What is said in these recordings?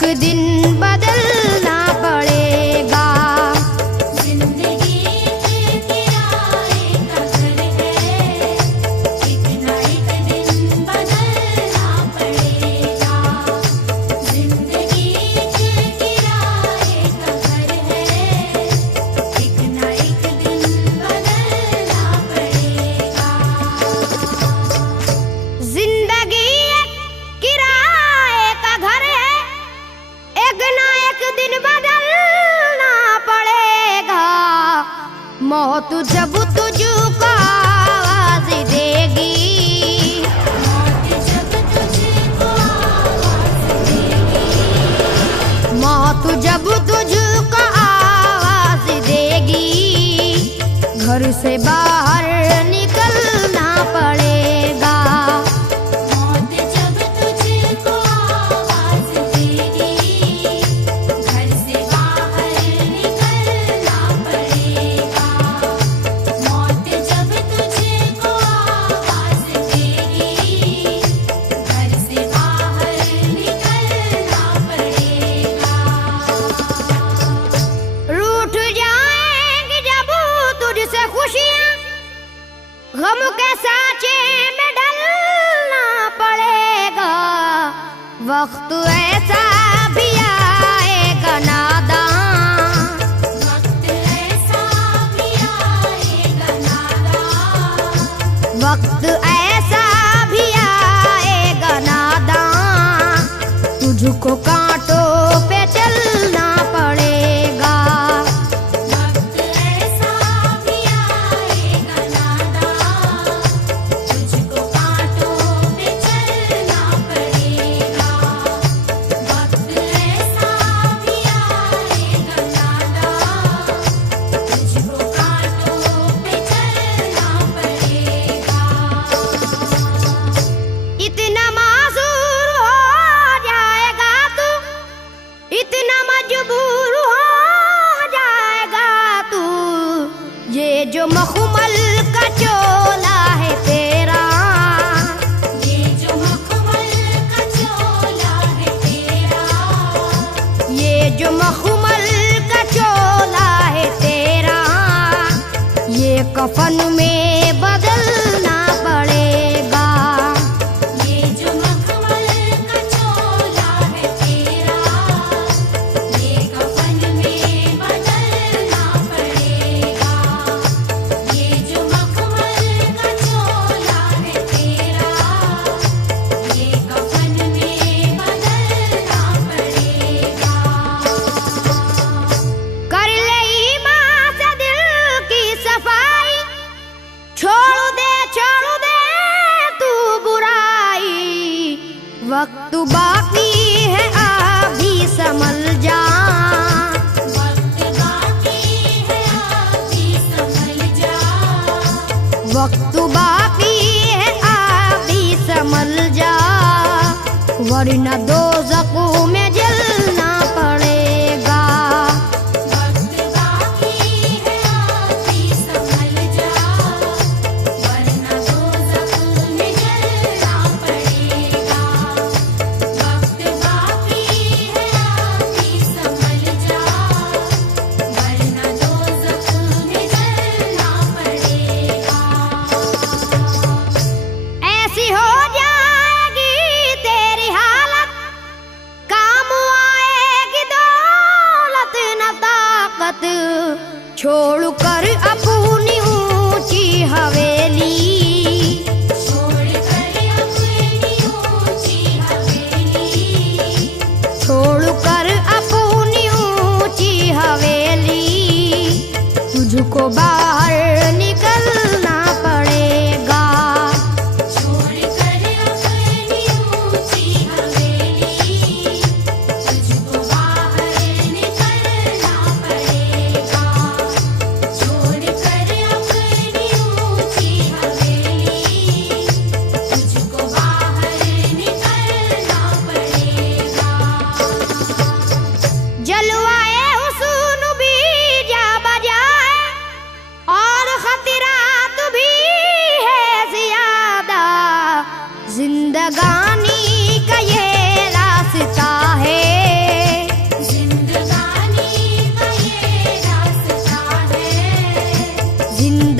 एक दिन बदलना पड़ेगा। जिंदगी एक किराए का घर है, एक ना एक दिन बदलना पड़ेगा। जिंदगी एक किराए का घर है, एक ना एक दिन बदलना पड़ेगा। जिंदगी एक किराए का घर है, एक ना एक दिन बदलना पड़ेगा। मौत जब तुझको आवाज देगी, मौत जब तुझको आवाज देगी, मौत जब तुझको आवाज देगी, घर से बाहर निकलना पड़ेगा। मौत जब तुझको आवाज देगी, घर से बाहर निकलना पड़ेगा। मौत जब तुझको आवाज देगी, घर से बाहर निकलना पड़ेगा। रूठ जाएंगी जब तुझसे खुशियां, गम के साँचे में ढलना पड़ेगा। वक्त ऐसा भी आएगा नादान, वक्त ऐसा भी आएगा नादान, वक्त ऐसा भी आएगा नादान, तुझको कांटों पे चलना पड़ेगा। वक्त ऐसा भी आएगा नादान, तुझको कांटों पे चलना पड़ेगा। वक्त ऐसा भी आएगा नादान, तुझको कांटों पे चलना पड़ेगा। इतना मासूर हो जाएगा तू, इतना मजबूर हो जाएगा तू, ये जो मखमल का चोला है तेरा, ये जो मखमल का चोला है तेरा, ये जो मखमल का चोला है तेरा, ये कफन में बदलना पड़ेगा। ये जो मखमल का चोला है तेरा, ये कफन में बदलना पड़ेगा। ये जो मखमल का चोला है तेरा, ये कफन में बदलना पड़ेगा। कर ले ईमान से दिल की सफाई, छोड़ दे तू बुराई। वक्त बाकी है अभी संभल जा, वक्त बाकी है अभी संभल जा, वक्त बाकी है अभी संभल जा, वरना दोज़ख में जलना पड़ेगा। वक्त बाकी है अभी संभल जा, वरना दोज़ख में जलना पड़ेगा। वक्त बाकी है अभी संभल जा, वरना दोज़ख में जलना पड़ेगा। ऐसी हो जाएगी तेरी हालत, काम आएगी दौलत न ताकत, छोड़ कर अपनी ऊंची हवेली, छोड़ कर अपनी ऊंची हवेली, छोड़ कर अपनी ऊंची हवेली, तुझको बाहर निकलना पड़ेगा। छोड़ कर अपनी ऊंची हवेली, तुझको बाहर निकलना पड़ेगा। छोड़ कर अपनी ऊंची हवेली, तुझको बाहर निकलना पड़ेगा। जलवाए हुस्न भी जा बजाए और खतरात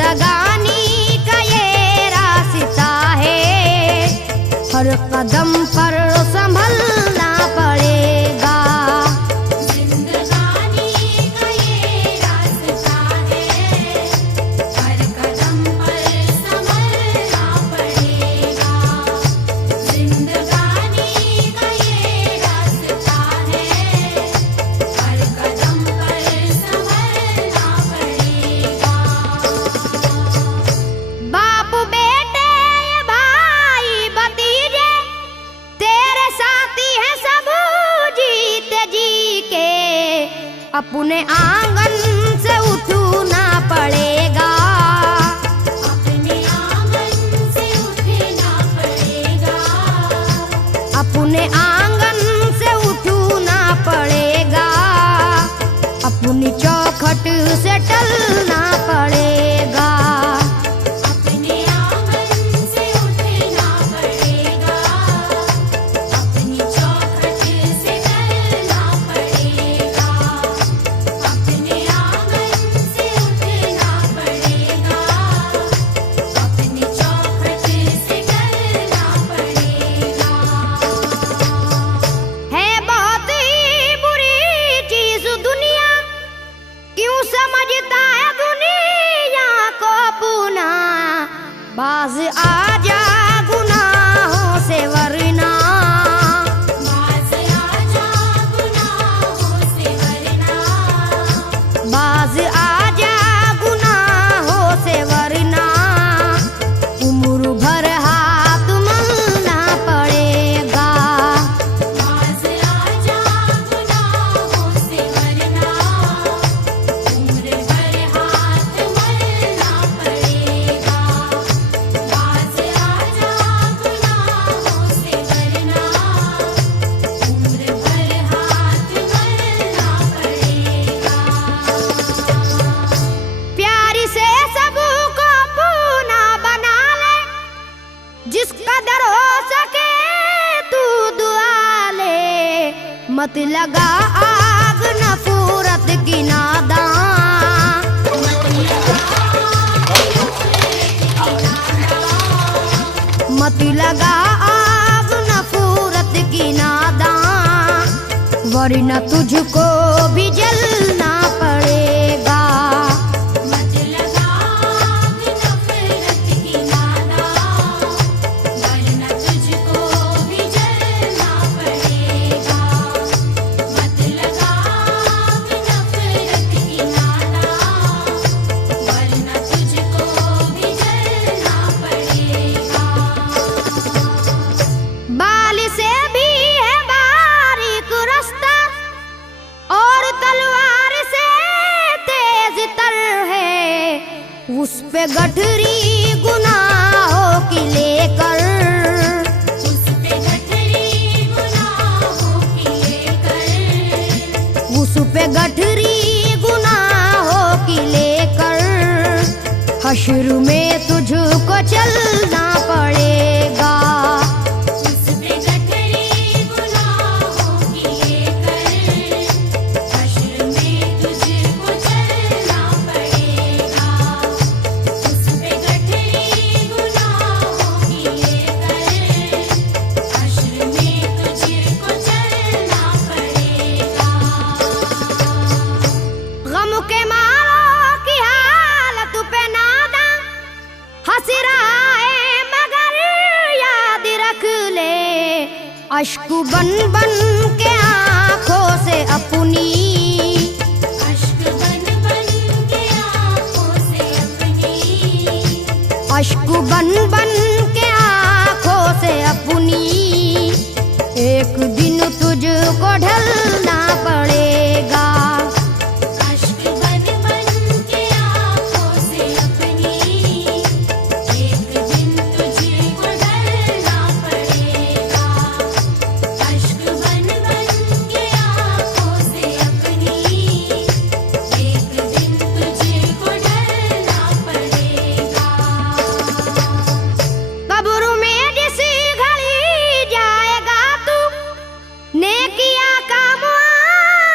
जिंदगानी का ये रास्ता है, हर कदम पर संभलना पड़ेगा। जिंदगानी का ये रास्ता है, हर कदम पर संभलना पड़ेगा। जिंदगानी का ये रास्ता है, हर कदम पर संभलना पड़ेगा। बाप बेटे भाई भतीजे तेरे साथी हैं सब जीते जी के, अपने आंगन से उठना पड़ेगा। अपने आंगन से उठना पड़ेगा। अपने आंगन से उठना पड़ेगा, अपनी चौखट से टलना पड़ेगा। अपने आंगन से उठना पड़ेगा, अपनी चौखट से टलना पड़ेगा। अपने आंगन से उठना पड़ेगा, अपनी चौखट से टलना पड़ेगा। है बहुत ही बुरी चीज दुनिया, क्यों समझता है दुनिया को अपना। बाज आजा गुनाहों से वरना, बाज आजा गुनाहों से वरना। बाज आजा गुनाहों से वरना, उम्र भर हाथ मलना पड़ेगा। बाज आजा गुनाहों से वरना, उम्र भर हाथ मलना पड़ेगा। बाज आजा गुनाहों से वरना, उम्र भर हाथ मलना पड़ेगा। प्यार से सबको अपना बना ले, जिस कदर हो सके तू दुआ ले। मत लगा आग नफरत की नादान, मत लगा आग नफरत की नादान, वरना तुझको भी जलना पड़ेगा। मत लगा आग नफरत की नादान, वरना तुझको भी जलना पड़ेगा। मत लगा आग नफरत की नादान, वरना तुझको भी जलना पड़ेगा। बाल से भी है बारीक रास्ता, और तलवार से तेज तर है। उस पे गठरी गुनाहों की लेकर, उस पे गठरी गुनाहों की लेकर, उस पे गठरी गुनाहों की लेकर, हश्र में तुझको चलना पड़ेगा। उस पे गठरी गुनाहों की लेकर, हश्र में तुझको चलना पड़ेगा। उस पे गठरी गुनाहों की लेकर, हश्र में तुझको चलना पड़ेगा। गम के मारों की हालत पे नादा हंस रहा है, मगर याद रख ले, अश्क बन बन के आंखों से अपनी, अश्क बन बन के आँखों से अपनी, अश्क बन बन के आंखों से अपनी, एक दिन तुझको ढलना पड़ेगा। अश्क बन बन के आँखों से अपनी, एक दिन तुझको ढलना पड़ेगा। अश्क बन बन के आँखों से अपनी, एक दिन तुझको ढलना पड़ेगा। कब्र में जिस घड़ी जाएगा तू, नेकिया का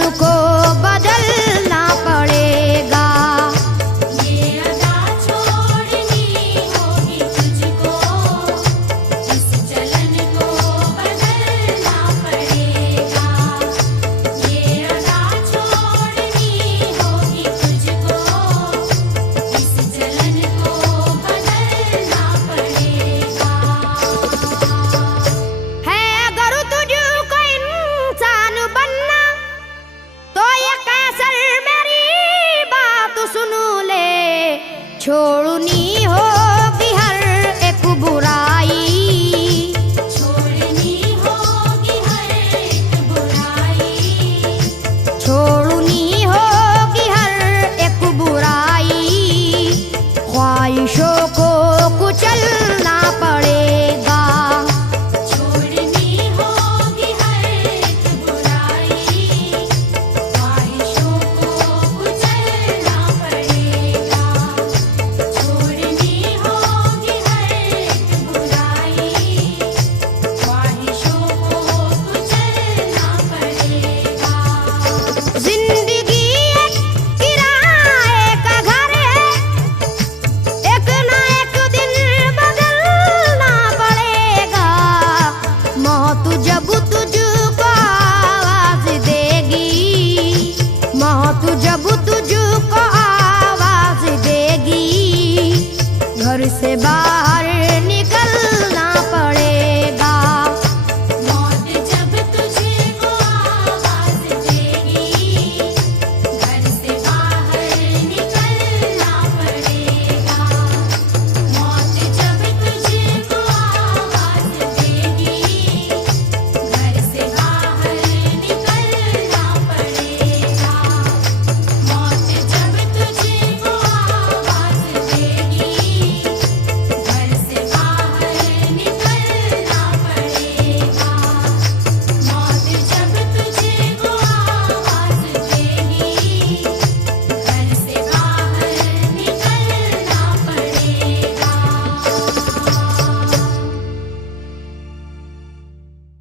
को बदलना पड़ेगा। ये अदा छोड़नी होगी तुझको, इस चलन को बदलना पड़ेगा। ये अदा छोड़नी होगी तुझको, इस चलन को बदलना पड़ेगा। है अगर तुझको इंसान बनना तो ये कैसर मेरी बात सुन ले। छोड़नी होगी हर एक बुराई, छोड़नी होगी हर एक बुराई, छोड़नी होगी हर एक बुराई। ख्वाहिशों को कुचलना पड़ेगा। छोड़नी होगी हर एक बुराई, ख्वाहिशों को कुचलना पड़ेगा। छोड़नी होगी हर एक बुराई, ख्वाहिशों को कुचलना पड़ेगा। जिंदगी एक किराए का घर है, एक ना एक दिन बदलना पड़ेगा। मौत जब